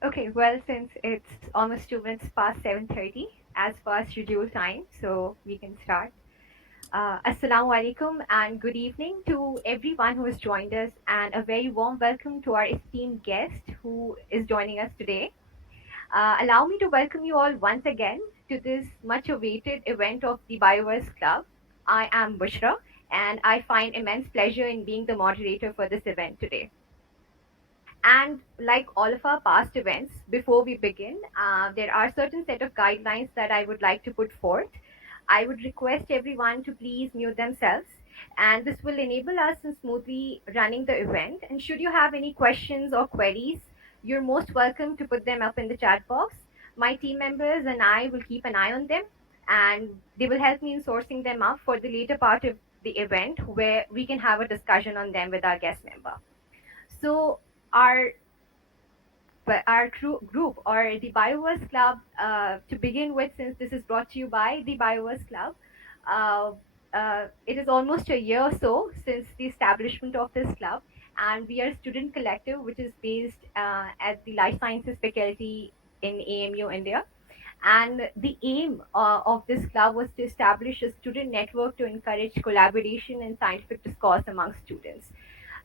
Okay, well, since it's almost 2 minutes past 7:30, as per schedule time, so we can start. Assalamu alaikum and good evening to everyone who has joined us, and a very warm welcome to our esteemed guest who is joining us today. Allow me to welcome you all once again to this much awaited event of the Bioverse Club. I am Bushra, and I find immense pleasure in being the moderator for this event today. And like all of our past events, before we begin, there are certain set of guidelines that I would like to put forth. I would request everyone to please mute themselves, and this will enable us in smoothly running the event. And should you have any questions or queries, you're most welcome to put them up in the chat box. My team members and I will keep an eye on them, and they will help me in sourcing them up for the later part of the event where we can have a discussion on them with our guest member. So our group or the Bioverse Club, to begin with, since this is brought to you by the Bioverse Club, uh, it is almost a year or so since the establishment of this club, and we are a student collective which is based at the Life Sciences faculty in AMU, India. And the aim of this club was to establish a student network to encourage collaboration and scientific discourse among students.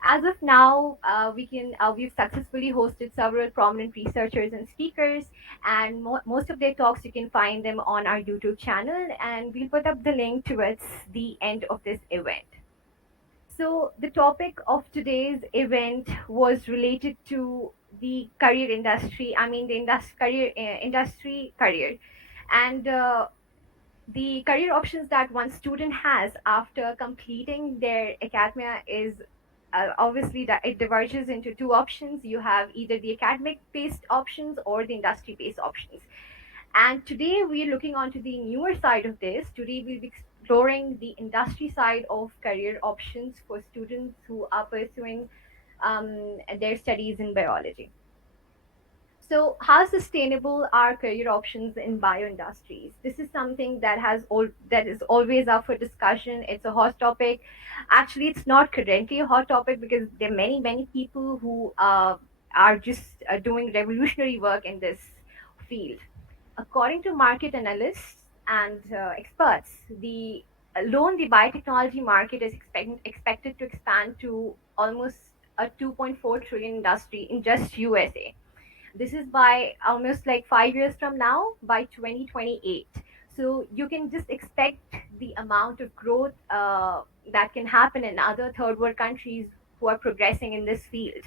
As of now, we've successfully hosted several prominent researchers and speakers, and most of their talks you can find them on our YouTube channel, and we'll put up the link towards the end of this event. So the topic of today's event was related to the career industry. I mean, the industry career, and the career options that one student has after completing their academia is obviously that it diverges into two options. You have either the academic based options or the industry based options. And today we're looking onto the newer side of this. Today we'll be exploring the industry side of career options for students who are pursuing their studies in biology. So, how sustainable are career options in bioindustries? This is something that is always up for discussion. It's a hot topic. Actually, it's not currently a hot topic because there are many people who are just doing revolutionary work in this field. According to market analysts and experts, the biotechnology market is expected to expand to almost a 2.4 trillion industry in just USA. This is by almost like 5 years from now, by 2028. So you can just expect the amount of growth that can happen in other third world countries who are progressing in this field.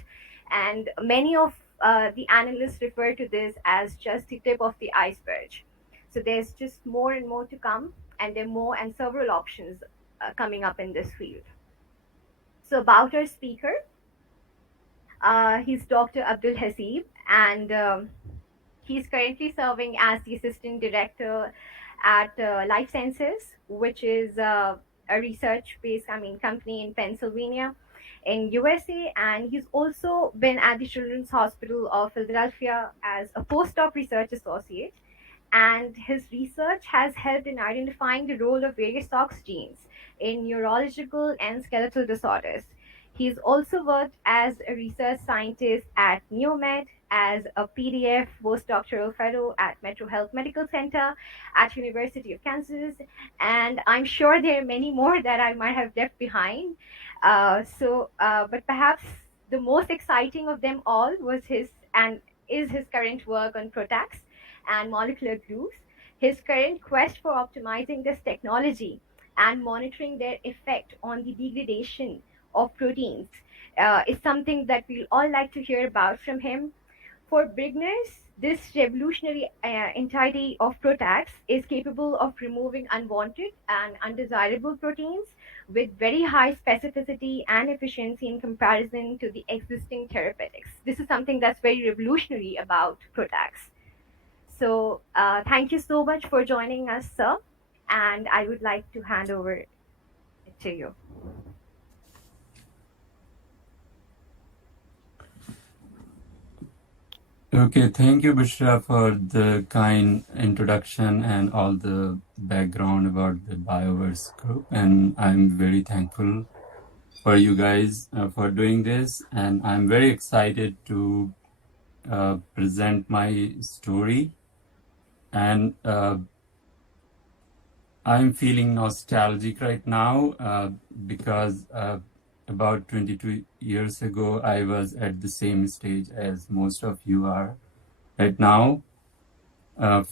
And many of the analysts refer to this as just the tip of the iceberg. So there's just more and more to come, and there are more and several options coming up in this field. So about our speaker, he's Dr. Abdul Haseeb, and he's currently serving as the Assistant Director at LifeSensors, which is a research-based, company in Pennsylvania, in USA, and he's also been at the Children's Hospital of Philadelphia as a postdoc research associate. And his research has helped in identifying the role of various OX genes in neurological and skeletal disorders. He's also worked as a research scientist at NeoMed, as a PDF postdoctoral fellow at Metro Health Medical Center at University of Kansas, and I'm sure there are many more that I might have left behind. But perhaps the most exciting of them all was his current work on PROTACs and molecular glues. His current quest for optimizing this technology and monitoring their effect on the degradation of proteins is something that we'll all like to hear about from him. For beginners, this revolutionary entity of PROTACs is capable of removing unwanted and undesirable proteins with very high specificity and efficiency in comparison to the existing therapeutics. This is something that's very revolutionary about PROTACs. So thank you so much for joining us, sir. And I would like to hand over to you. Okay, thank you, Bushra, for the kind introduction and all the background about the Bioverse group. And I'm very thankful for you guys for doing this. And I'm very excited to present my story. And I'm feeling nostalgic right now because about 22 years ago, I was at the same stage as most of you are right now,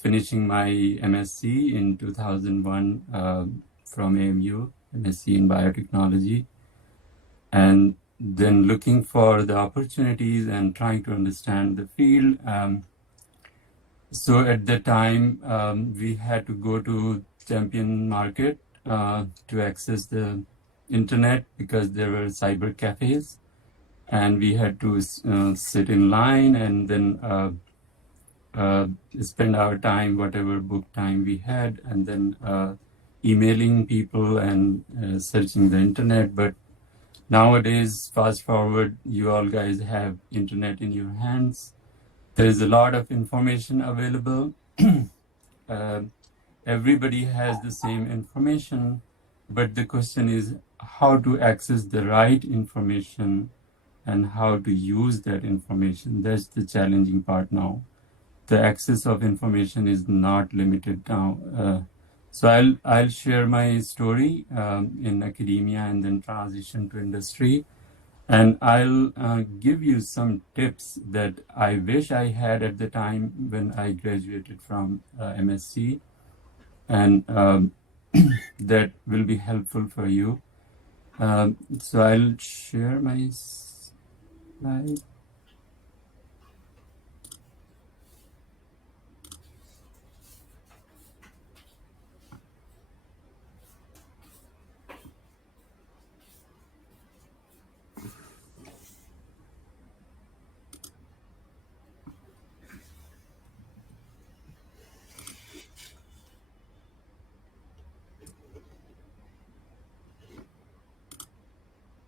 finishing my MSc in 2001 from AMU, MSc in biotechnology, and then looking for the opportunities and trying to understand the field. So at the time, we had to go to Champion Market to access the internet because there were cyber cafes, and we had to sit in line and then spend our time, whatever book time we had, and then emailing people and searching the internet. But nowadays, fast forward, you all guys have internet in your hands. There is a lot of information available. Everybody has the same information, but the question is how to access the right information and how to use that information. That's the challenging part now. The access of information is not limited now. So I'll share my story in academia and then transition to industry. And I'll give you some tips that I wish I had at the time when I graduated from MSc, and that will be helpful for you. So I'll share my slide.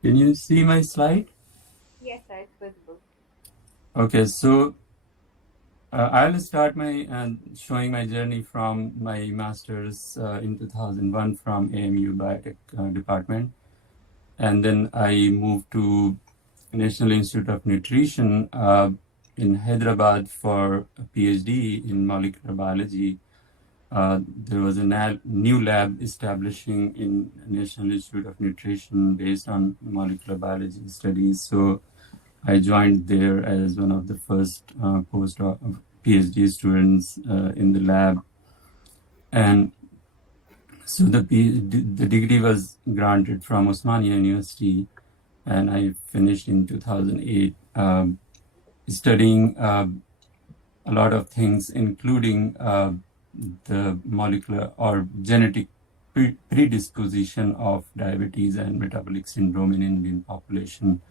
Can you see my slide? Yes, sir, it's visible. Okay, so I'll start my showing my journey from my master's in 2001 from AMU BioTech department, and then I moved to National Institute of Nutrition in Hyderabad for a PhD in molecular biology. There was a new lab establishing in National Institute of Nutrition based on molecular biology studies. So I joined there as one of the first postdoc PhD students in the lab. And so the degree was granted from Osmania University, and I finished in 2008, studying a lot of things, including the molecular or genetic predisposition of diabetes and metabolic syndrome in Indian population.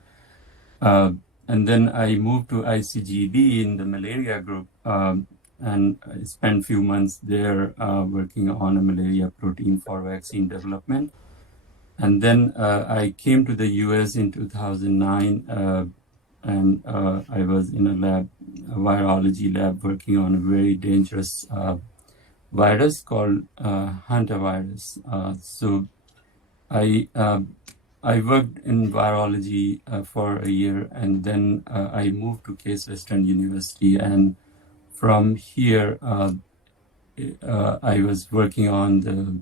And then I moved to ICGB in the malaria group, and I spent a few months there working on a malaria protein for vaccine development. And then I came to the US in 2009, and I was in a virology lab working on a very dangerous virus called hantavirus. So I worked in virology for a year, and then I moved to Case Western University. And from here, I was working on the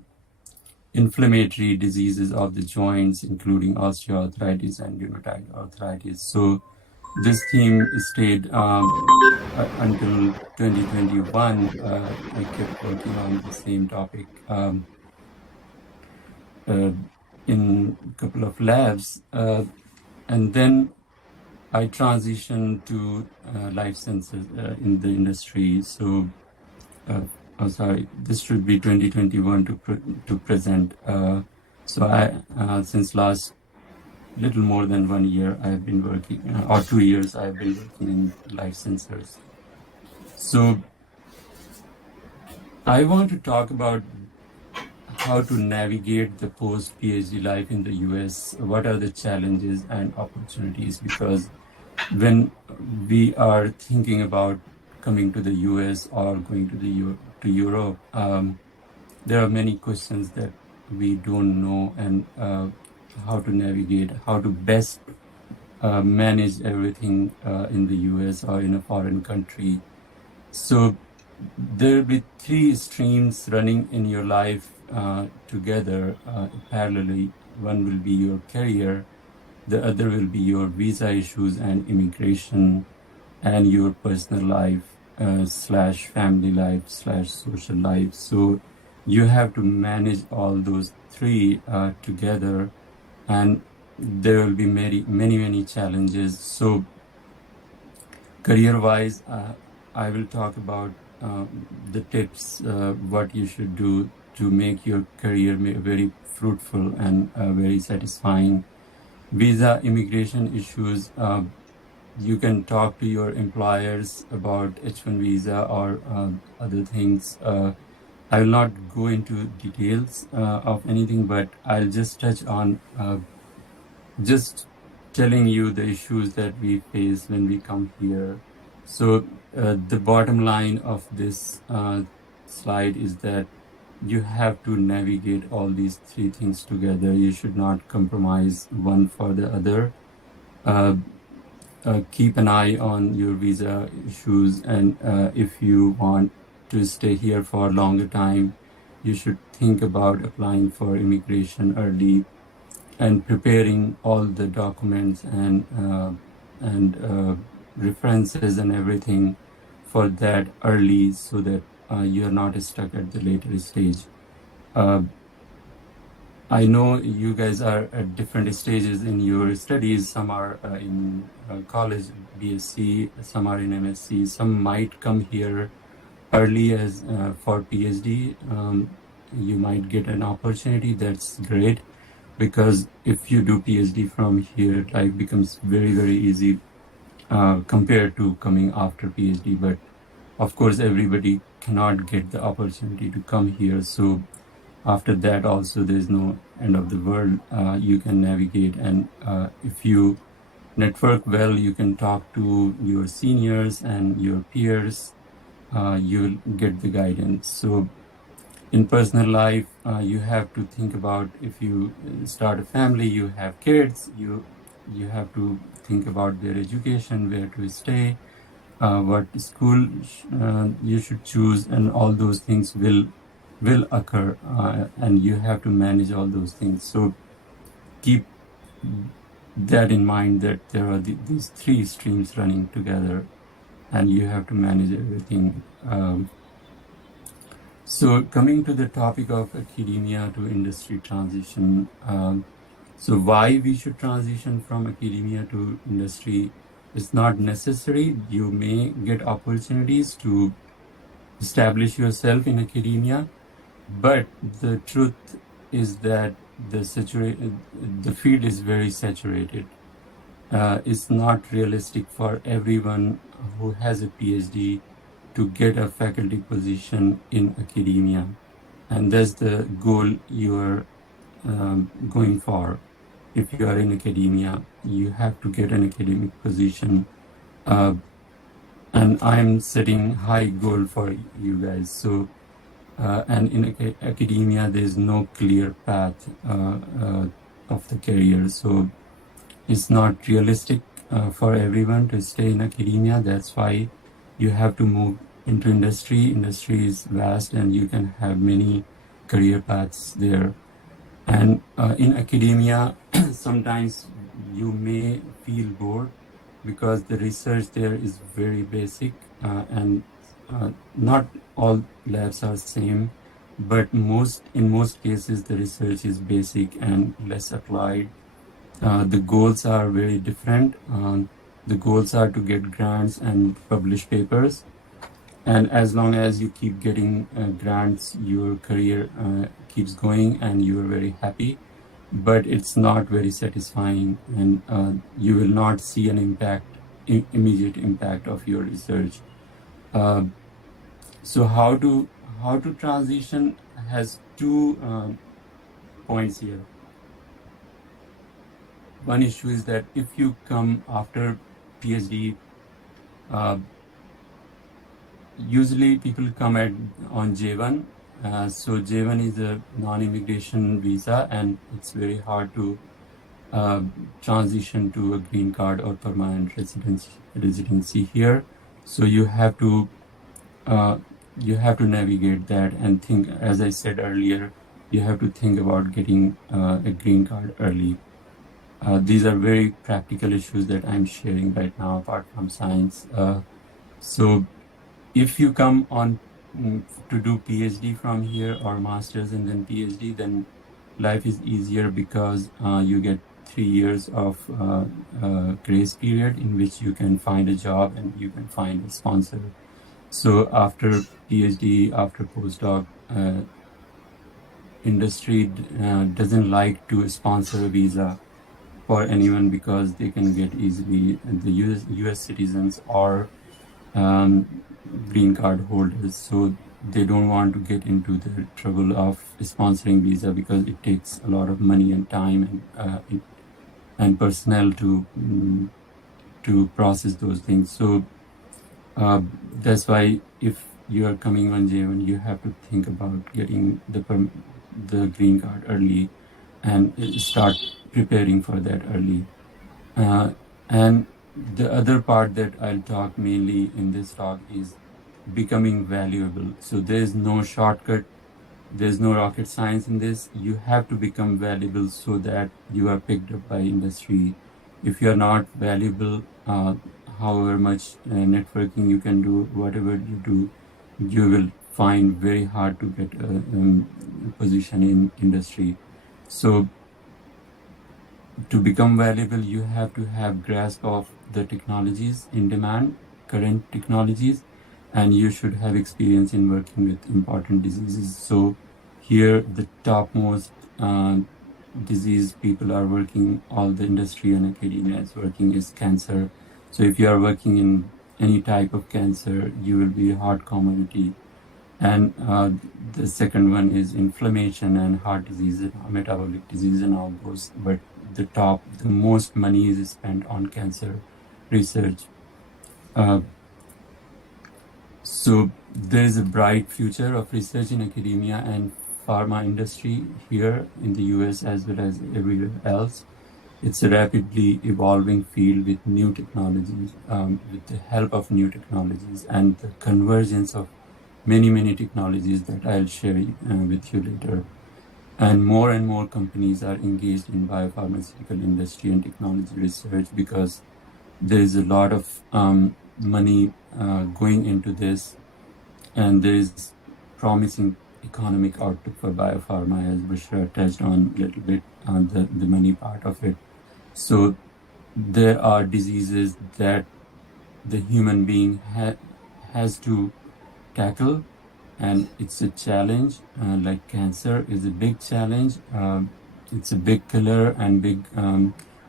inflammatory diseases of the joints, including osteoarthritis and rheumatoid arthritis. So this theme stayed until 2021. I kept working on the same topic in a couple of labs. And then I transitioned to LifeSensors in the industry. So, sorry, this should be 2021 to present. So I, since last little more than 1 year, I have been working, or 2 years, I have been working in LifeSensors. So I want to talk about how to navigate the post-PhD life in the US. What are the challenges and opportunities? Because when we are thinking about coming to the US or going to Europe, there are many questions that we don't know, and how to navigate, how to best manage everything in the US or in a foreign country. So there will be three streams running in your life together parallelly. One will be your career, the other will be your visa issues and immigration, and your personal life slash family life slash social life. So you have to manage all those three together, and there will be many challenges. So career wise, I will talk about the tips, what you should do to make your career very fruitful and very satisfying. Visa immigration issues, you can talk to your employers about H1 visa or other things. I will not go into details of anything, but I'll just touch on just telling you the issues that we face when we come here. So the bottom line of this slide is that you have to navigate all these three things together. You should not compromise one for the other. Uh, keep an eye on your visa issues, and if you want to stay here for a longer time, you should think about applying for immigration early and preparing all the documents and references and everything for that early, so that you're not stuck at the later stage. I know you guys are at different stages in your studies. Some are in college, BSc, some are in MSc, some might come here early as for PhD. You might get an opportunity. That's great, because if you do PhD from here, life becomes very easy compared to coming after PhD. But of course, everybody cannot get the opportunity to come here. So after that also, there's no end of the world. You can navigate, and if you network well, you can talk to your seniors and your peers. You'll get the guidance. So in personal life, you have to think about, if you start a family, you have kids, you have to think about their education, where to stay, what school you should choose, and all those things will occur, and you have to manage all those things. So keep that in mind, that there are these three streams running together, and you have to manage everything. So coming to the topic of academia to industry transition, so why we should transition from academia to industry is not necessary. You may get opportunities to establish yourself in academia, but the truth is that the field is very saturated. It's not realistic for everyone who has a PhD to get a faculty position in academia, and that's the goal you are going for. If you are in academia, you have to get an academic position, and I'm setting high goal for you guys. So and in academia, there's no clear path of the career, so it's not realistic for everyone to stay in academia. That's why you have to move into industry. Industry is vast, and you can have many career paths there. And in academia, sometimes you may feel bored, because the research there is very basic, and not all labs are same, but in most cases the research is basic and less applied. The goals are very different. The goals are to get grants and publish papers, and as long as you keep getting grants, your career keeps going and you are very happy. But it's not very satisfying, and you will not see an immediate impact of your research. So how to transition has two points here. One issue is that if you come after PhD, usually people come on J1. So J1 is a non-immigration visa, and it's very hard to transition to a green card or permanent residency here. So you have to navigate that and think, as I said earlier, you have to think about getting a green card early. These are very practical issues that I'm sharing right now, apart from science. So if you come on to do PhD from here or master's and then PhD, then life is easier because you get 3 years of grace period in which you can find a job and you can find a sponsor. So after PhD, after postdoc, industry doesn't like to sponsor a visa for anyone because they can get easily the US citizens or green card holders. So they don't want to get into the trouble of sponsoring visa because it takes a lot of money and time and personnel to process those things. So that's why if you are coming on J1, you have to think about getting the green card early and start preparing for that early. And the other part that I'll talk mainly in this talk is becoming valuable. So there's no shortcut, there's no rocket science in this. You have to become valuable so that you are picked up by industry. If you're not valuable, however much networking you can do, whatever you do, you will find very hard to get a position in industry. So to become valuable, you have to have grasp of the technologies in demand, current technologies, and you should have experience in working with important diseases. So here, the topmost disease people are working, all the industry and academia is working is cancer. So if you are working in any type of cancer, you will be a hot commodity. And the second one is inflammation and heart disease, metabolic disease and all those. But the most money is spent on cancer research. So there is a bright future of research in academia and pharma industry here in the US as well as everywhere else. It's a rapidly evolving field with new technologies, with the help of new technologies and the convergence of many technologies that I'll share with you later. And more companies are engaged in biopharmaceutical industry and technology research because there is a lot of money going into this, and there is promising economic outlook for biopharma, as Bushra touched on a little bit on the money part of it. So there are diseases that the human being has to tackle, and it's a challenge. Like cancer is a big challenge. It's a big killer and big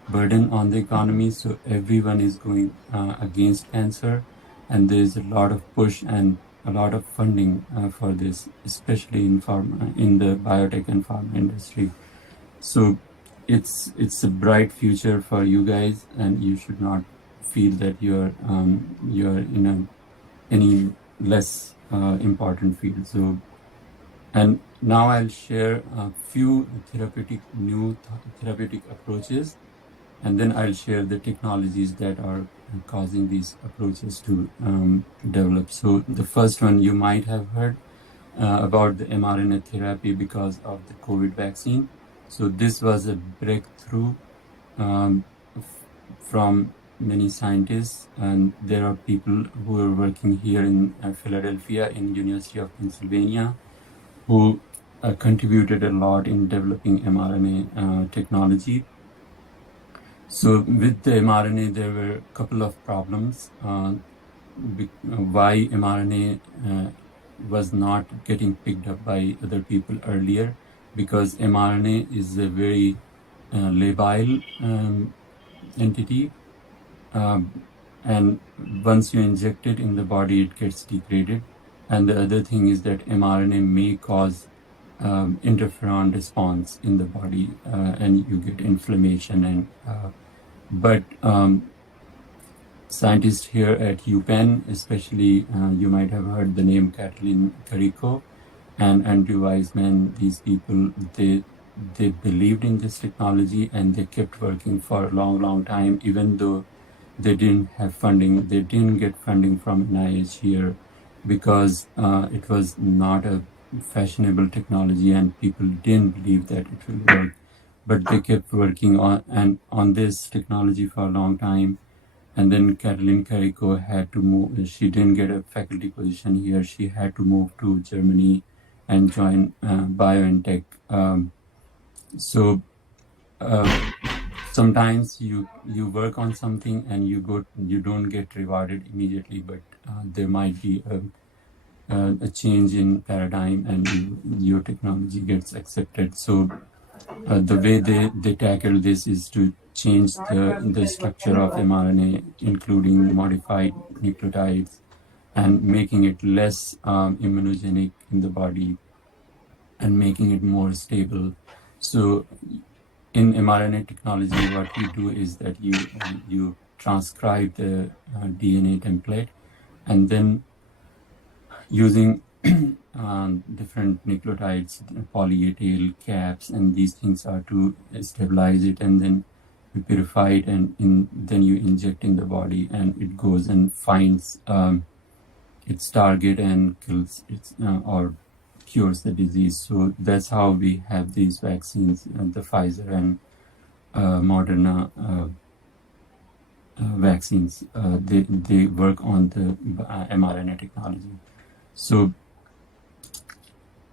burden on the economy. So everyone is going against cancer, and there's a lot of push and a lot of funding for this, especially in pharma, in the biotech and pharma industry. So it's a bright future for you guys, and you should not feel that you're in any less important field. So, and now I'll share a few new therapeutic approaches, and then I'll share the technologies that are causing these approaches to develop. So the first one you might have heard about the mRNA therapy because of the COVID vaccine. So this was a breakthrough from many scientists, and there are people who are working here in Philadelphia in University of Pennsylvania who contributed a lot in developing mRNA technology. So with the mRNA, there were a couple of problems why mRNA was not getting picked up by other people earlier, because mRNA is a very labile entity, and once you inject it in the body, it gets degraded. And the other thing is that mRNA may cause interferon response in the body, and you get inflammation. And but scientists here at UPenn, especially you might have heard the name Kathleen Carico and Andrew Weissman. These people, they they believed in this technology and they kept working for a long time, even though they didn't have funding. They didn't get funding from NIH here because it was not a fashionable technology and people didn't believe that it will work. But they kept working on this technology for a long time. And then Caroline Carico had to move. She didn't get a faculty position here. She had to move to Germany and join BioNTech. So sometimes you work on something and you don't get rewarded immediately, but there might be a change in paradigm and your technology gets accepted. So the way they tackle this is to change the structure of mRNA, including modified nucleotides and making it less immunogenic in the body and making it more stable. So in mRNA technology, what we do is that you transcribe the DNA template, and then using different nucleotides, poly-A tail caps, and these things are to stabilize it, and then you purify it, and then you inject in the body, and it goes and finds its target and kills its or cures the disease. So that's how we have these vaccines, the Pfizer and Moderna vaccines. They work on the mRNA technology. So,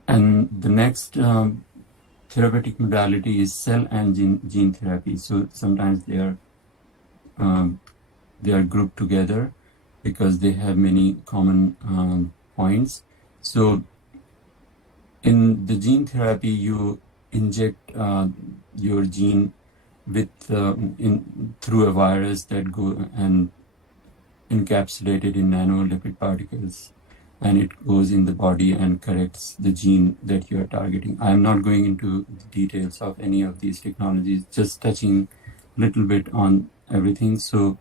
and the next therapeutic modality is cell and gene therapy. So sometimes they are grouped together because they have many common points. So in the gene therapy, you inject your gene with through a virus that go and encapsulated in nanolipid particles, and it goes in the body and corrects the gene that you are targeting. I am not going into the details of any of these technologies, just touching a little bit on everything, so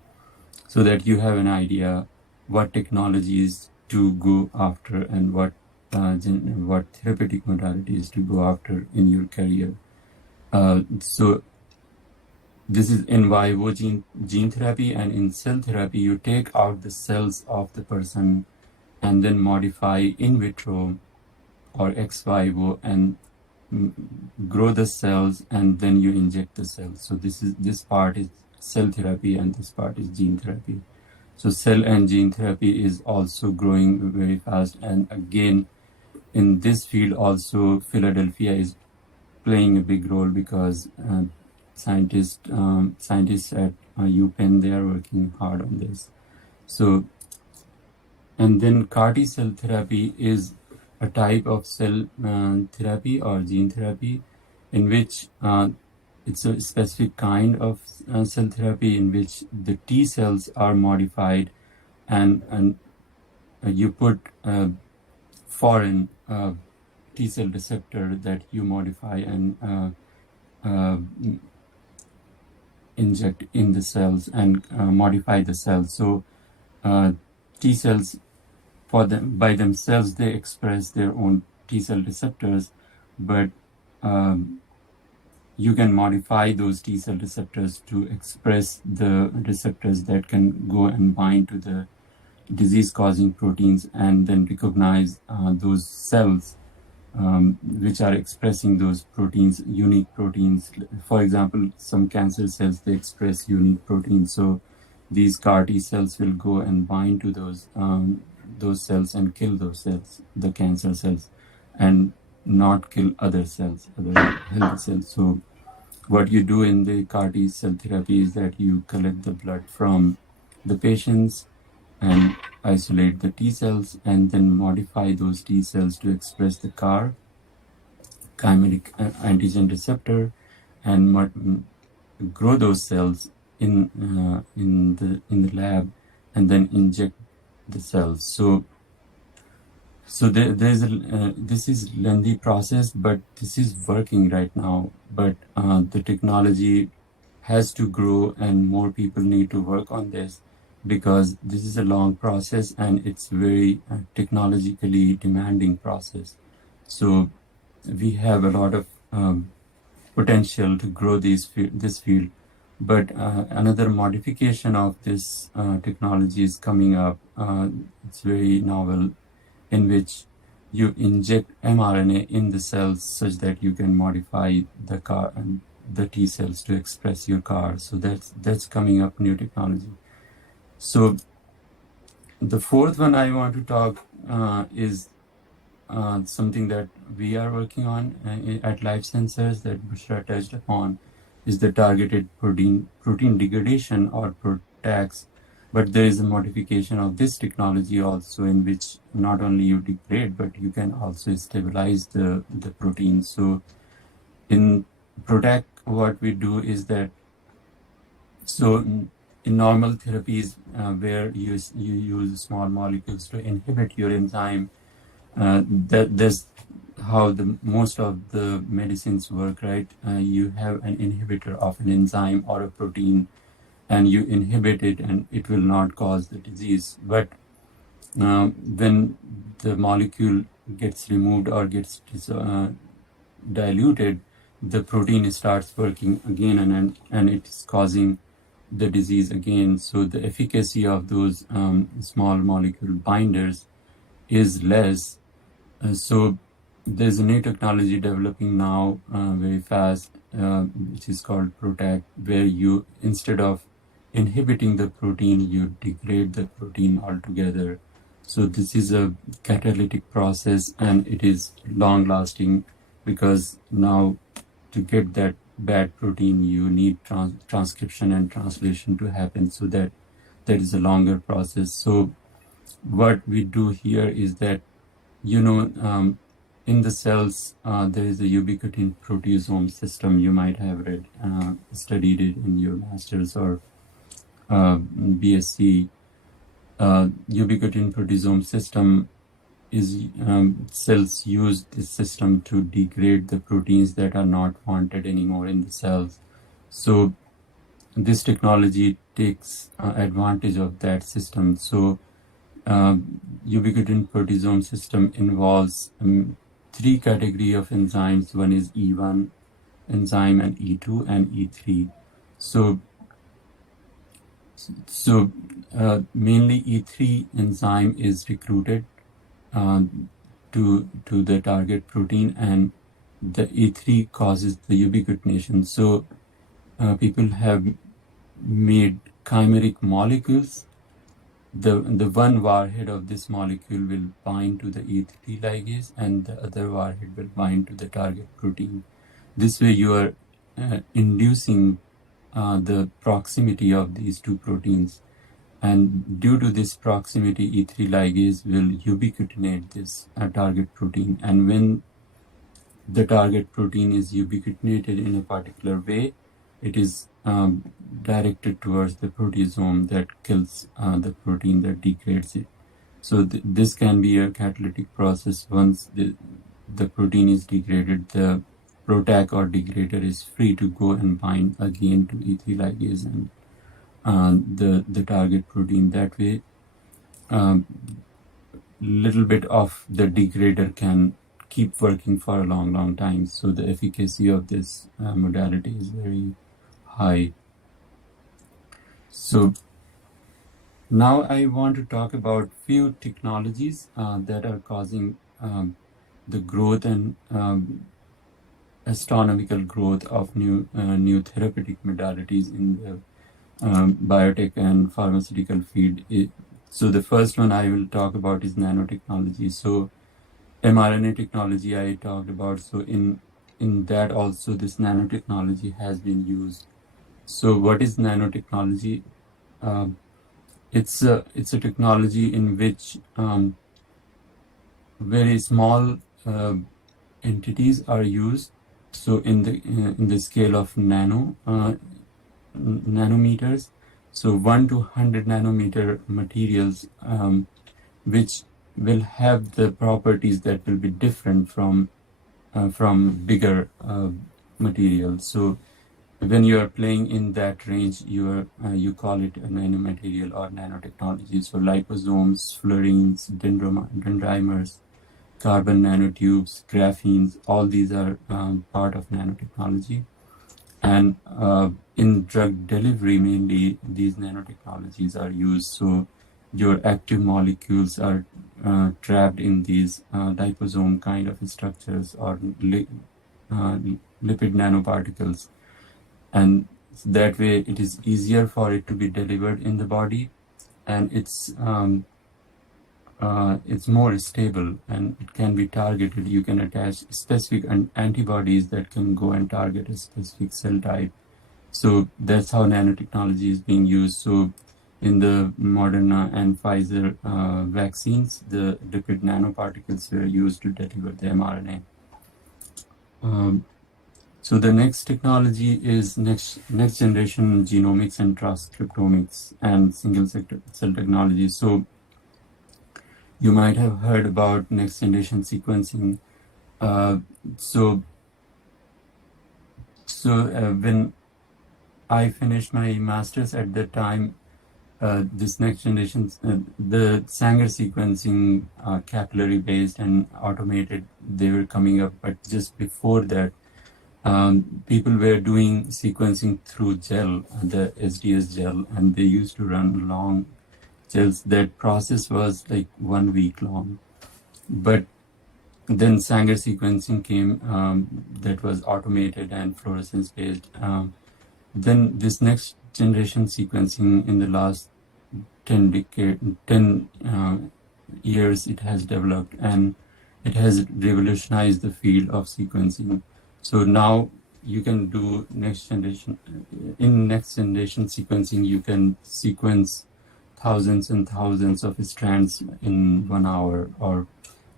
that you have an idea what technologies to go after and what therapeutic modalities to go after in your career. So this is in vivo gene therapy, and in cell therapy, you take out the cells of the person and then modify in vitro or ex vivo and grow the cells, and then you inject the cells. So this part is cell therapy and this part is gene therapy. So cell and gene therapy is also growing very fast, and again in this field also Philadelphia is playing a big role because scientists at UPenn, they are working hard on this. So, and then CAR T cell therapy is a type of cell therapy or gene therapy in which it's a specific kind of cell therapy in which the T cells are modified, and you put a foreign T cell receptor that you modify and inject in the cells and modify the cells. So T cells by themselves, they express their own T cell receptors, but you can modify those T cell receptors to express the receptors that can go and bind to the disease-causing proteins and then recognize those cells which are expressing those proteins, unique proteins. For example, some cancer cells, they express unique proteins. So these CAR T cells will go and bind to those cells and kill those cells, the cancer cells, and not kill other cells, other healthy cells. So what you do in the CAR T cell therapy is that you collect the blood from the patients and isolate the T cells and then modify those T cells to express the CAR, chimeric antigen receptor, and grow those cells in the lab and then inject the cells. So there's this is lengthy process, but this is working right now. But the technology has to grow and more people need to work on this, because this is a long process and it's very technologically demanding process. So we have a lot of potential to grow this field. But another modification of this technology is coming up. It's very novel, in which you inject mRNA in the cells such that you can modify the CAR and the T cells to express your CAR. So that's coming up, new technology. So the fourth one I want to talk is something that we are working on at LifeSensors that Bushra touched upon, is the targeted protein degradation, or PROTACs. But there is a modification of this technology also, in which not only you degrade, but you can also stabilize the protein. So in PROTAC, what we do is that, so in normal therapies where you use small molecules to inhibit your enzyme, that's how most of the medicines work, right? You have an inhibitor of an enzyme or a protein, and you inhibit it, and it will not cause the disease. But when the molecule gets removed or gets diluted, the protein starts working again, and it is causing the disease again. So the efficacy of those small molecule binders is less. So there's a new technology developing now very fast, which is called PROTAC, where you, instead of inhibiting the protein, you degrade the protein altogether. So this is a catalytic process, and it is long lasting, because now to get that bad protein, you need transcription and translation to happen. So that is a longer process. So what we do here is that, in the cells, there is a Ubiquitin-Proteasome System. You might have studied it in your master's or BSc. Ubiquitin-Proteasome System is, cells use this system to degrade the proteins that are not wanted anymore in the cells. So this technology takes advantage of that system. So Ubiquitin-Proteasome System involves 3 categories of enzymes. One is E1 enzyme, and E2 and E3. So mainly E3 enzyme is recruited to the target protein, and the E3 causes the ubiquitination. So people have made chimeric molecules. The one warhead of this molecule will bind to the E3 ligase, and the other warhead will bind to the target protein. This way you are inducing the proximity of these two proteins, and due to this proximity, E3 ligase will ubiquitinate this target protein. And when the target protein is ubiquitinated in a particular way, it is directed towards the proteasome that kills the protein, that degrades it. So this can be a catalytic process. Once the protein is degraded, the PROTAC or degrader is free to go and bind again to E3 ligase and the target protein. That way, little bit of the degrader can keep working for a long time. So the efficacy of this modality is very high. So now I want to talk about few technologies that are causing the growth and astronomical growth of new therapeutic modalities in the biotech and pharmaceutical field. So the first one I will talk about is nanotechnology. So mRNA technology I talked about. So in that also, this nanotechnology has been used. So what is nanotechnology? It's a technology in which very small entities are used. So in the scale of nanometers, so 1 to 100 nanometer materials, which will have the properties that will be different from bigger materials. So when you are playing in that range, you call it a nanomaterial or nanotechnology. So liposomes, fluorines, dendrimers, carbon nanotubes, graphenes, all these are part of nanotechnology. And in drug delivery, mainly, these nanotechnologies are used. So your active molecules are trapped in these liposome kind of structures or lipid nanoparticles. And that way it is easier for it to be delivered in the body, and it's more stable and it can be targeted. You can attach specific antibodies that can go and target a specific cell type. So that's how nanotechnology is being used. So in the Moderna and Pfizer vaccines, the lipid nanoparticles were used to deliver the mRNA. So the next technology is next generation genomics and transcriptomics and single cell technology. So you might have heard about next generation sequencing. So when I finished my master's at that time, this next generation, the Sanger sequencing, capillary based and automated, they were coming up. But just before that, people were doing sequencing through gel, the SDS gel, and they used to run long gels. That process was like 1 week long. But then Sanger sequencing came, that was automated and fluorescence based. Then this next generation sequencing in the last 10 years, it has developed and it has revolutionized the field of sequencing. So now you can do next generation sequencing, you can sequence thousands and thousands of strands in 1 hour,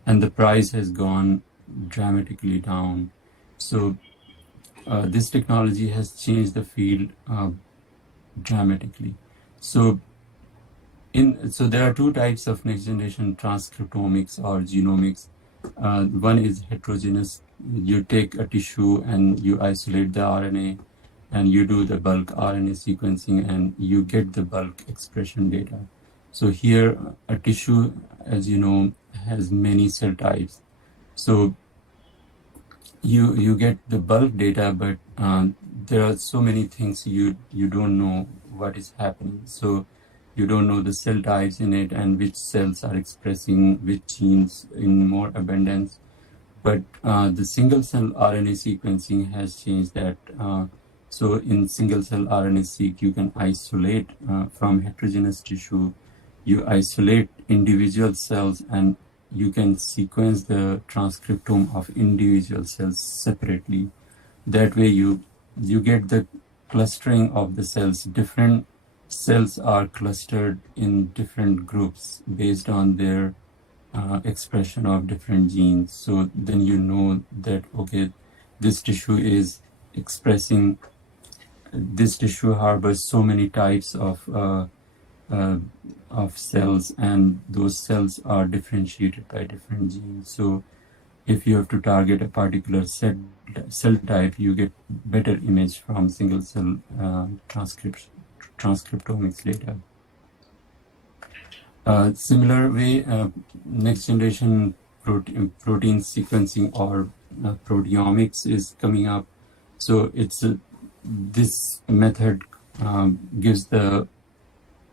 and the price has gone dramatically down. So this technology has changed the field dramatically. So there are two types of next generation transcriptomics or genomics. One is heterogeneous. You take a tissue and you isolate the RNA and you do the bulk RNA sequencing and you get the bulk expression data. So here a tissue, as you know, has many cell types. So you get the bulk data, but there are so many things you don't know what is happening. So you don't know the cell types in it and which cells are expressing which genes in more abundance. But the single cell RNA sequencing has changed that. So in single cell RNA-seq, you can isolate from heterogeneous tissue, you isolate individual cells and you can sequence the transcriptome of individual cells separately. That way you get the clustering of the cells. Different cells are clustered in different groups based on their expression of different genes. So then you know that, okay, this tissue is expressing, this tissue harbors so many types of cells, and those cells are differentiated by different genes. So if you have to target a particular cell type, you get better image from single cell transcriptomics data. Similar way, next generation protein sequencing or proteomics is coming up. So it's this method gives the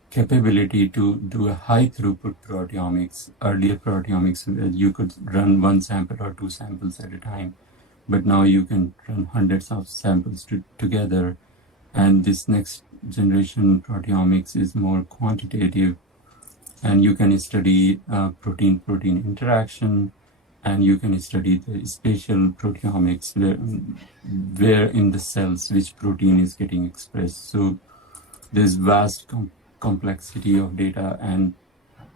capability to do a high-throughput proteomics. Earlier proteomics, you could run 1 sample or 2 samples at a time, but now you can run hundreds of samples together. And this next generation proteomics is more quantitative, and you can study protein-protein interaction, and you can study the spatial proteomics, where in the cells which protein is getting expressed. So there's vast complexity of data, and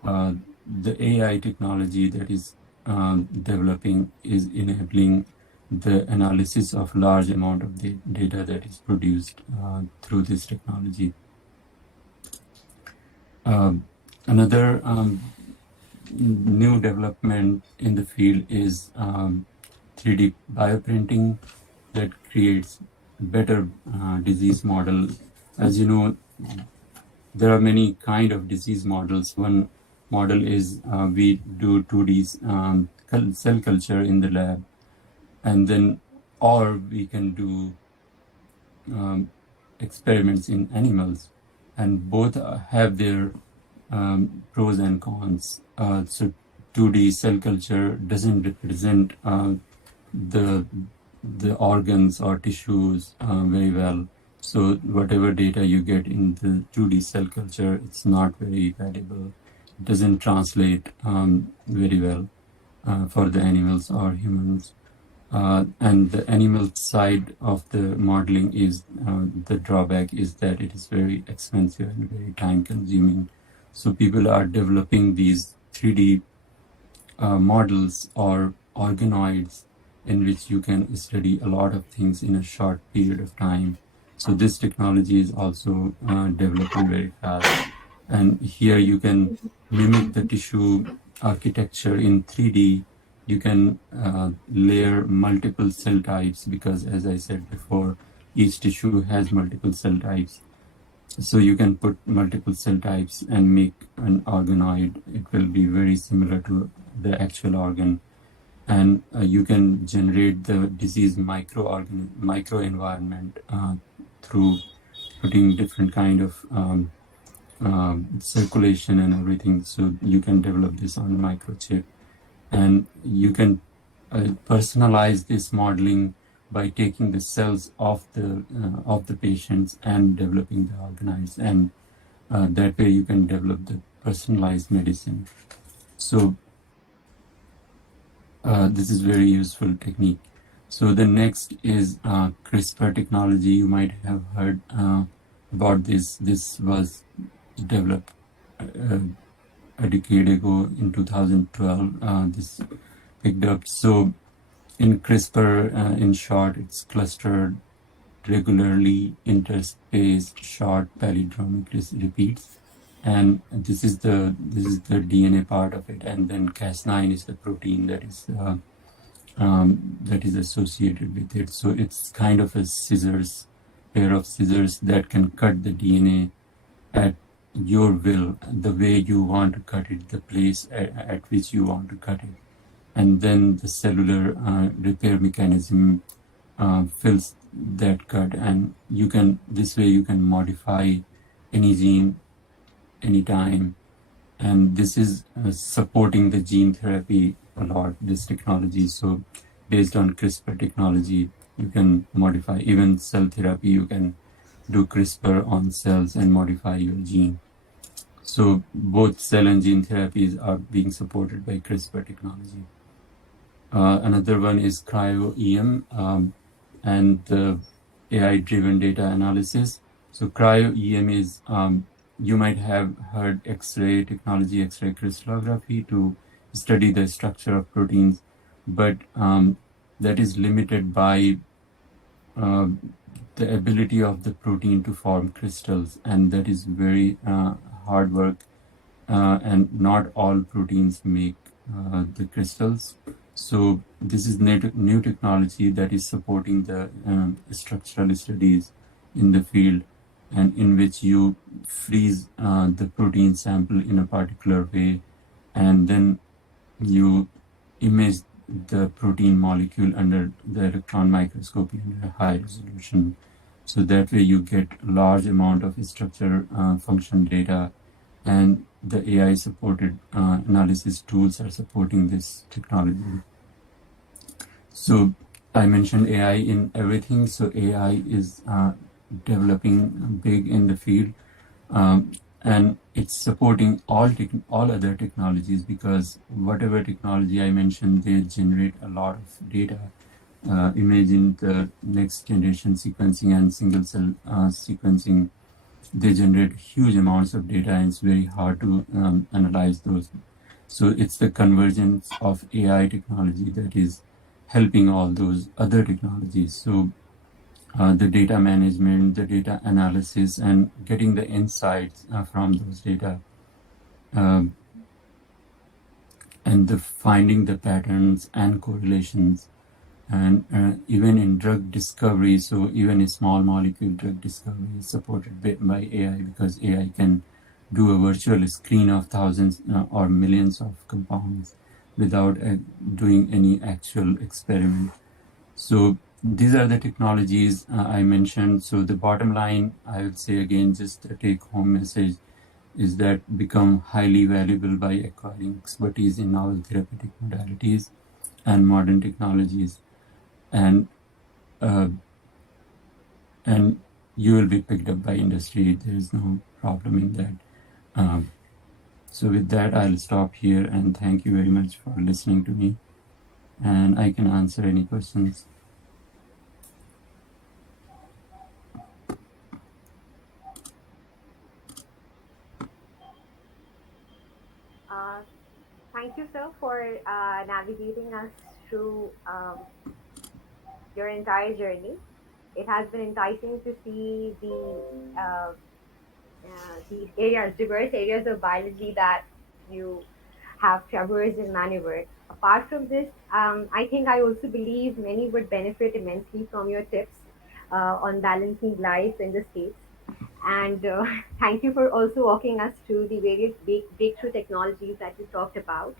the AI technology that is developing is enabling the analysis of large amount of the data that is produced through this technology. Another new development in the field is 3D bioprinting that creates better disease model. As you know, there are many kind of disease models. One model is we do 2D cell culture in the lab, and then, or we can do experiments in animals, and both have their pros and cons. So 2D cell culture doesn't represent the organs or tissues very well. So whatever data you get in the 2D cell culture, it's not very valuable. It doesn't translate very well for the animals or humans. And the animal side of the modeling is the drawback is that it is very expensive and very time consuming. So people are developing these 3D models or organoids in which you can study a lot of things in a short period of time. So this technology is also developing very fast. And here you can mimic the tissue architecture in 3D. You can layer multiple cell types because, as I said before, each tissue has multiple cell types. So you can put multiple cell types and make an organoid. It will be very similar to the actual organ. And you can generate the disease microenvironment through putting different kind of circulation and everything. So you can develop this on microchip, and you can personalize this modeling by taking the cells of the patients and developing the organoids, and that way you can develop the personalized medicine. So this is very useful technique. So the next is CRISPR technology. You might have heard about this. This was developed a decade ago in 2012. This picked up. So in CRISPR, in short, it's clustered, regularly interspaced, short palindromic repeats, and this is the DNA part of it, and then Cas9 is the protein that is associated with it. So it's kind of a pair of scissors that can cut the DNA at your will, the way you want to cut it, the place at which you want to cut it, and then the cellular repair mechanism fills that cut, and this way you can modify any gene anytime. And this is supporting the gene therapy a lot, this technology. So based on CRISPR technology, you can modify even cell therapy. You can do CRISPR on cells and modify your gene. So both cell and gene therapies are being supported by CRISPR technology. Another one is cryo-EM and the AI-driven data analysis. So cryo-EM is, you might have heard X-ray technology, X-ray crystallography to study the structure of proteins, but that is limited by the ability of the protein to form crystals, and that is very hard work, and not all proteins make the crystals. So this is new technology that is supporting the structural studies in the field, and in which you freeze the protein sample in a particular way, and then you image the protein molecule under the electron microscopy under high resolution. So that way you get large amount of structure function data, and the AI supported analysis tools are supporting this technology. So I mentioned AI in everything. So AI is developing big in the field, and it's supporting all other technologies, because whatever technology I mentioned, they generate a lot of data. Imagine the next generation sequencing and single cell sequencing, they generate huge amounts of data, and it's very hard to analyze those. So it's the convergence of AI technology that is helping all those other technologies. So the data management, the data analysis, and getting the insights from those data, and the finding the patterns and correlations, and even in drug discovery. So even a small molecule drug discovery is supported by AI, because AI can do a virtual screen of thousands or millions of compounds. without doing any actual experiment. So these are the technologies I mentioned. So the bottom line, I will say again, just a take-home message is that become highly valuable by acquiring expertise in novel therapeutic modalities and modern technologies, and uh, and you will be picked up by industry. There is no problem in that. So with that, I'll stop here and thank you very much for listening to me. And I can answer any questions. Uh, Thank you, sir, for navigating us through your entire journey. It has been enticing to see these areas, diverse areas of biology that you have traversed and maneuvered. Apart from this, I think I also believe many would benefit immensely from your tips on balancing life in the States. And thank you for also walking us through the various breakthrough technologies that you talked about,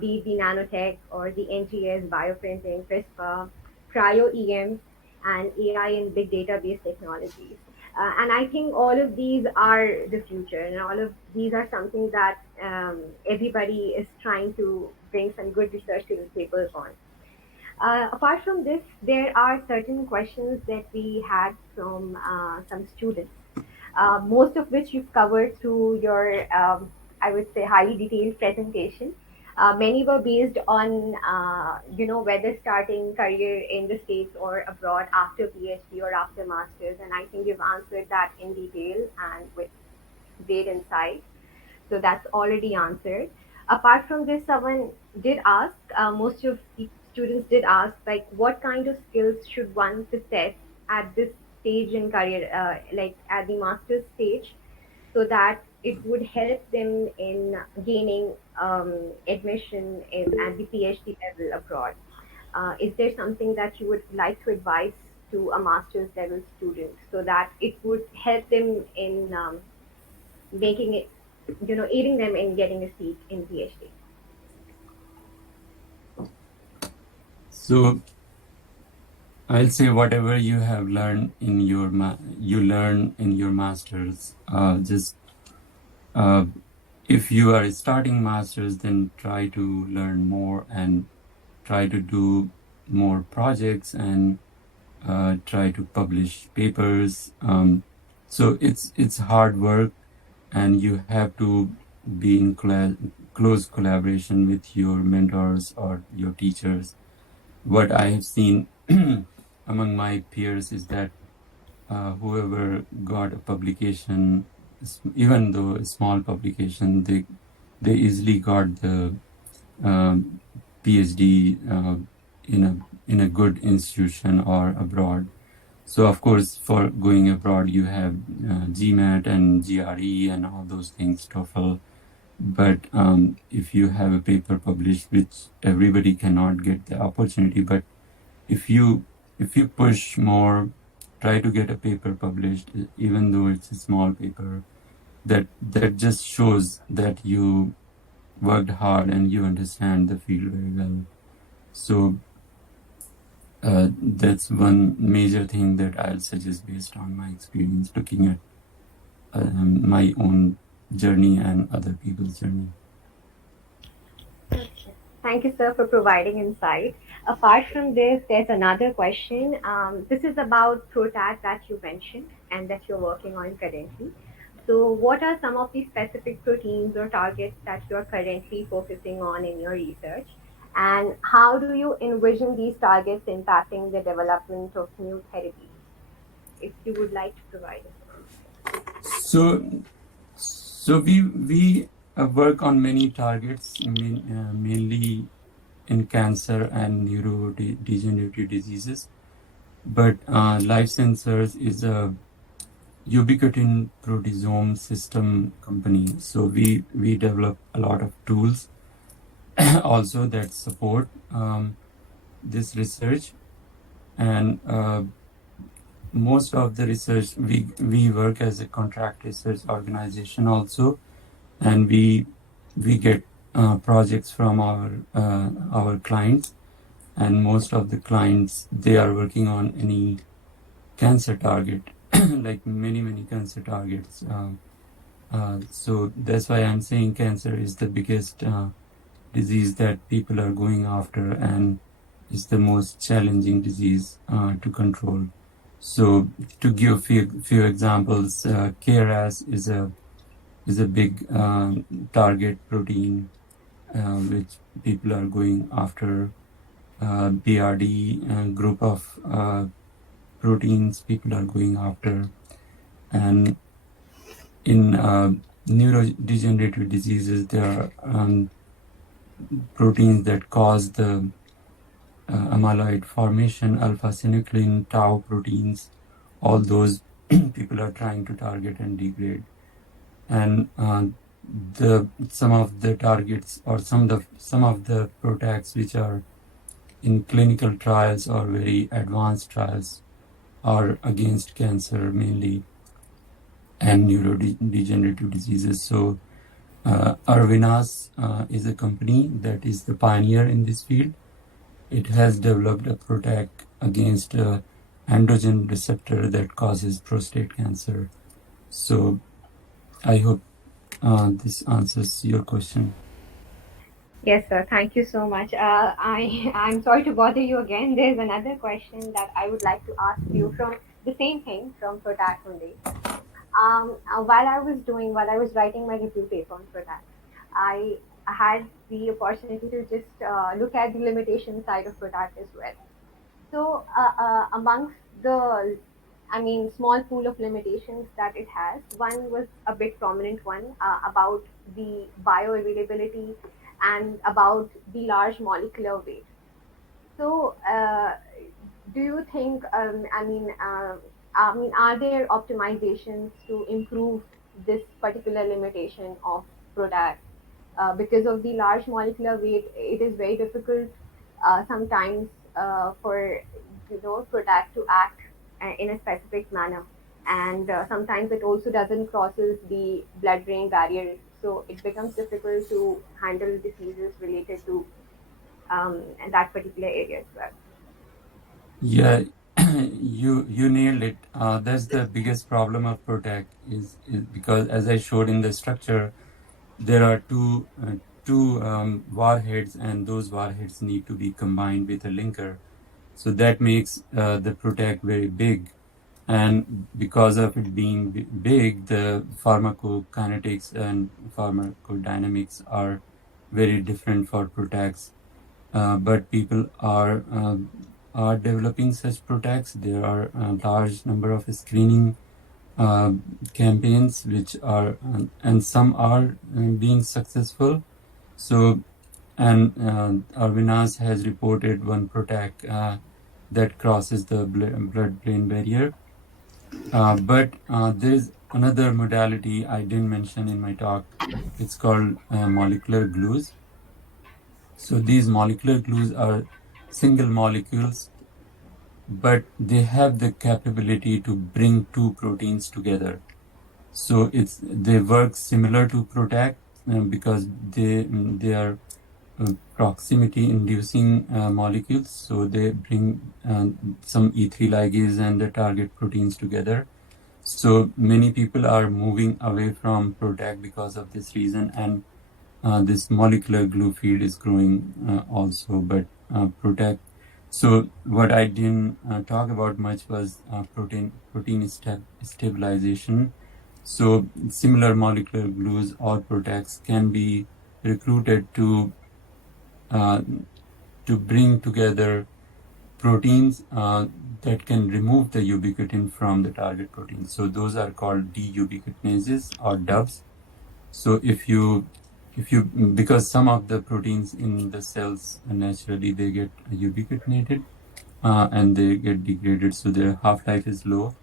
be it the nanotech or the NGS, bioprinting, CRISPR, cryo-EM, and AI and big database technologies. And I think all of these are the future, and all of these are something that everybody is trying to bring some good research to the table on. Apart from this, there are certain questions that we had from some students, most of which you've covered through your, I would say, highly detailed presentation. Many were based on, whether starting career in the States or abroad after PhD or after Masters. And I think you've answered that in detail and with great insight. So that's already answered. Apart from this, someone did ask, most of the students did ask, like, what kind of skills should one possess at this stage in career, like at the master's stage, so that it would help them in gaining admission at the PhD level abroad. Is there something that you would like to advise to a master's level student so that it would help them in making it, aiding them in getting a seat in PhD? So I'll say whatever you have learned in your you learn in your masters. Just if you are starting masters, then try to learn more and try to do more projects and try to publish papers. So it's hard work, and you have to be in close collaboration with your mentors or your teachers. What I have seen among my peers is that whoever got a publication, even though a small publication, they easily got the um, PhD in a good institution or abroad. So of course, for going abroad, you have GMAT and GRE and all those things, TOEFL. But if you have a paper published, which everybody cannot get the opportunity, but if you push more, try to get a paper published, even though it's a small paper, that just shows that you worked hard and you understand the field very well. So that's one major thing that I'll suggest based on my experience looking at my own journey and other people's journey. Thank you, sir, for providing insight. Apart from this, there's another question. This is about PROTAC that you mentioned and that you're working on currently. So, what are some of the specific proteins or targets that you're currently focusing on in your research? And how do you envision these targets impacting the development of new therapies? If you would like to provide us. So we work on many targets, mainly in cancer and neurodegenerative diseases. But LifeSensors is a Ubiquitin-Proteasome System company. So we develop a lot of tools also that support this research. And most of the research, we work as a contract research organization also, and we get projects from our clients, and most of the clients, they are working on any cancer target, like many cancer targets. So that's why I'm saying cancer is the biggest disease that people are going after, and is the most challenging disease to control. So to give few examples, KRAS is a big target protein which people are going after. BRD group of proteins people are going after, and in neurodegenerative diseases there are proteins that cause the amyloid formation, alpha-synuclein, tau proteins. All those people are trying to target and degrade. And some of the targets, or some of the PROTACs which are in clinical trials or very advanced trials are against cancer mainly and neurodegenerative diseases. So Arvinas is a company that is the pioneer in this field. It has developed a PROTAC against androgen receptor that causes prostate cancer. So I hope this answers your question. Yes, sir. Thank you so much. I'm sorry to bother you again. There's another question that I would like to ask you from the same thing from PROTAC only. While I was writing my review paper on PROTAC, I had the opportunity to just look at the limitation side of PROTAC as well. So, amongst the, I mean, small pool of limitations that it has, one was a bit prominent one about the bioavailability and about the large molecular weight. So, do you think? Are there optimizations to improve this particular limitation of products? Because of the large molecular weight, it is very difficult sometimes for product to act in a specific manner, and sometimes it also doesn't crosses the blood-brain barrier, so it becomes difficult to handle diseases related to that particular area as well. Yeah, you nailed it. That's the biggest problem of PROTAC is because, as I showed in the structure, there are two warheads, and those warheads need to be combined with a linker. So that makes the PROTAC very big, and because of it being big, the pharmacokinetics and pharmacodynamics are very different for PROTACs. But people are developing such PROTACs. There are a large number of screening uh, campaigns which are and some are being successful. So, and Arvinas has reported one PROTAC that crosses the blood-brain barrier. But there is another modality I didn't mention in my talk. It's called molecular glues. So these molecular glues are single molecules, but they have the capability to bring two proteins together. So they work similar to PROTAC because they are proximity inducing molecules. So they bring some E3 ligase and the target proteins together. So many people are moving away from PROTAC because of this reason, and this molecular glue field is growing also, but PROTAC. So what I didn't talk about much was protein stabilization. So similar molecular glues or PROTACs can be recruited uh, to bring together proteins that can remove the ubiquitin from the target protein. So those are called deubiquitinases or DUBs. So if you because some of the proteins in the cells naturally they get ubiquitinated and they get degraded, so their half-life is low.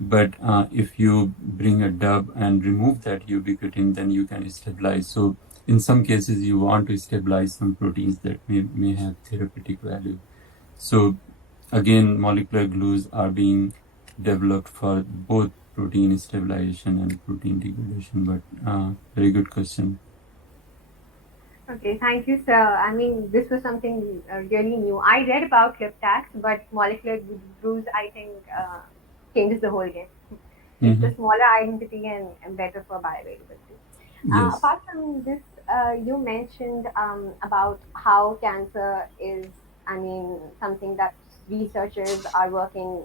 But if you bring a dub and remove that ubiquitin, then you can stabilize. So in some cases, you want to stabilize some proteins that may have therapeutic value. So again, molecular glues are being developed for both protein stabilization and protein degradation. But very good question. Okay, thank you, sir. I mean, this was something really new. I read about cryptacs, but molecular glues, I think, changes the whole game. It's a Hmm. smaller identity and better for bioavailability. Yes. Apart from this, you mentioned about how cancer is, I mean, something that researchers are working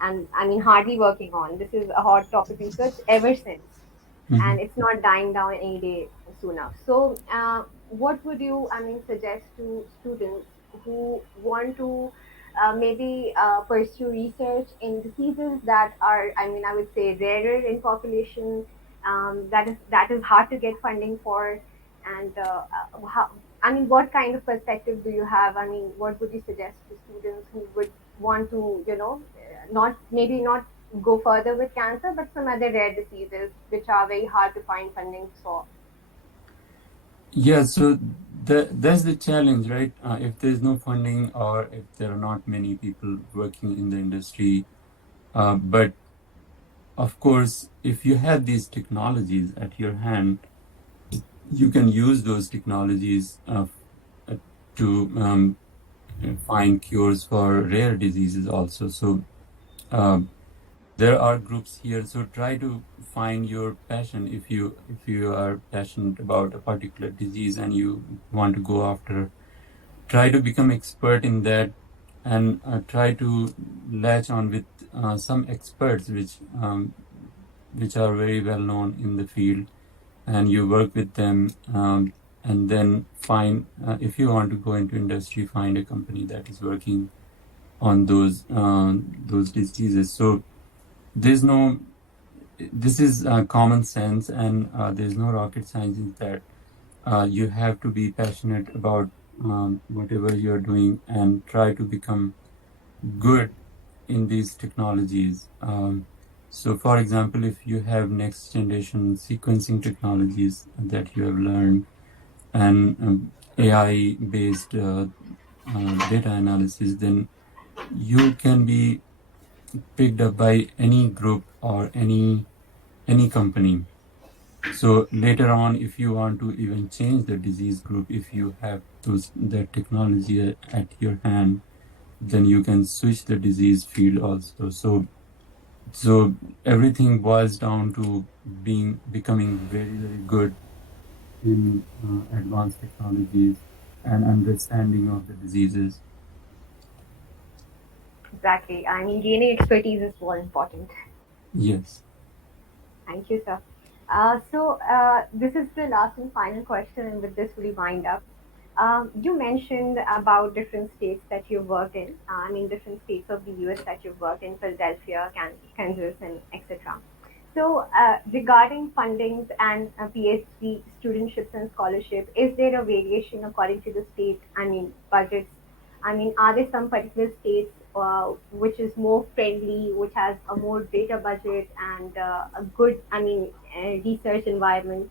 and I mean hardly working on. This is a hot topic research ever since, Hmm. and it's not dying down any day sooner. So, what would you, I mean, suggest to students who want to maybe pursue research in diseases that are, I mean, I would say rarer in population, that is hard to get funding for, and how, I mean, what kind of perspective do you have? I mean, what would you suggest to students who would want to, not maybe not go further with cancer, but some other rare diseases which are very hard to find funding for. Yeah, so that's the challenge, right? If there's no funding or if there are not many people working in the industry, but of course, if you have these technologies at your hand, you can use those technologies uh, to find cures for rare diseases also. So uh, there are groups here. So try to find your passion. If you are passionate about a particular disease and you want to go after, try to become expert in that, and try to latch on with some experts which are very well known in the field, and you work with them, and then find, if you want to go into industry, find a company that is working on those diseases. So there's no this is common sense, and there's no rocket science in that. You have to be passionate about whatever you're doing and try to become good in these technologies. So, for example, if you have next generation sequencing technologies that you have learned, and AI based data analysis, then you can be picked up by any group or any company. So later on, if you want to even change the disease group, if you have that technology at your hand, then you can switch the disease field also. So everything boils down to becoming very, very good in advanced technologies and understanding of the diseases. Exactly. I mean, gaining expertise is more important. Yes. Thank you, sir. So, this is the last and final question, and with this, we wind up. You mentioned about different states that you've worked in. I mean, different states of the US that you've worked in, Philadelphia, Kansas, and etc. So, regarding fundings and PhD studentships and scholarship, is there a variation according to the state? I mean, budgets. I mean, are there some particular states which is more friendly, which has a more greater budget and a good, I mean, research environment?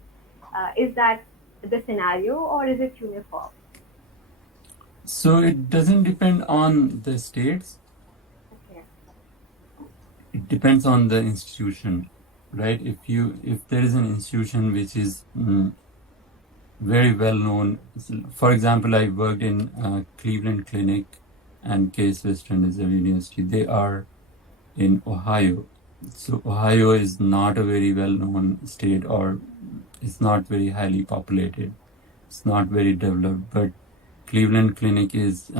Is that the scenario, or is it uniform? So it doesn't depend on the states. Okay. It depends on the institution, right? If there is an institution which is very well known. For example, I worked in Cleveland Clinic and Case Western Reserve University. They are in Ohio. So Ohio is not a very well known state, or it's not very highly populated. It's not very developed, but Cleveland Clinic is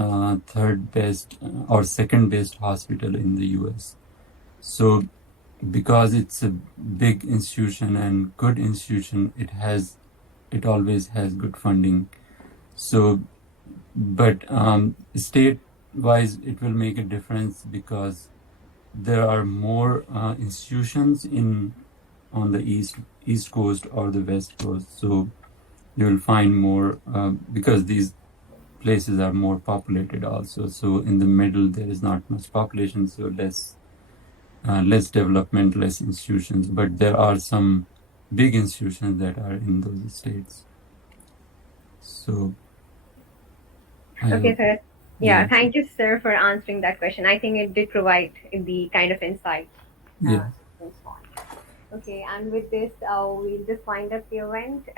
third best or second best hospital in the US. So because it's a big institution and good institution, it always has good funding. So, but state wise, it will make a difference because there are more institutions in on the east coast or the west coast. So you will find more because these places are more populated also. So in the middle there is not much population, so less development, less institutions. But there are some big institutions that are in those states. So I Okay, hope, sir. Yeah, yeah, thank you, sir, for answering that question. I think it did provide the kind of insight yeah. students want. Okay, and with this, we'll just wind up the event.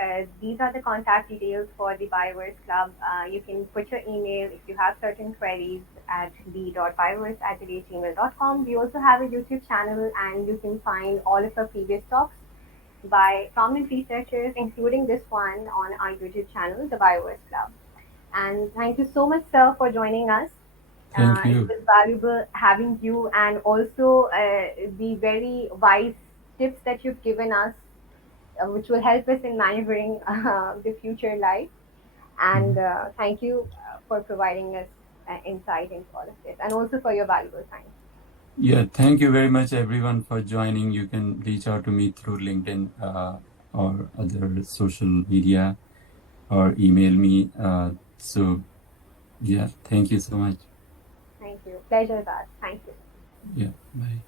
These are the contact details for the Bioverse Club. You can put your email if you have certain queries at b.bioverse@gmail.com. We also have a YouTube channel, and you can find all of our previous talks by prominent researchers, including this one on our YouTube channel, the Bioverse Club. And thank you so much, sir, for joining us. Thank It you. was valuable having you, and also the very wise tips that you've given us, which will help us in maneuvering the future life. And Mhm. thank you for providing us insight into all of this, and also for your valuable time. Yeah, thank you very much, everyone, for joining. You can reach out to me through LinkedIn or other social media or email me. So, yeah, thank you so much. Thank you. Pleasure, that. Thank you. Yeah, bye.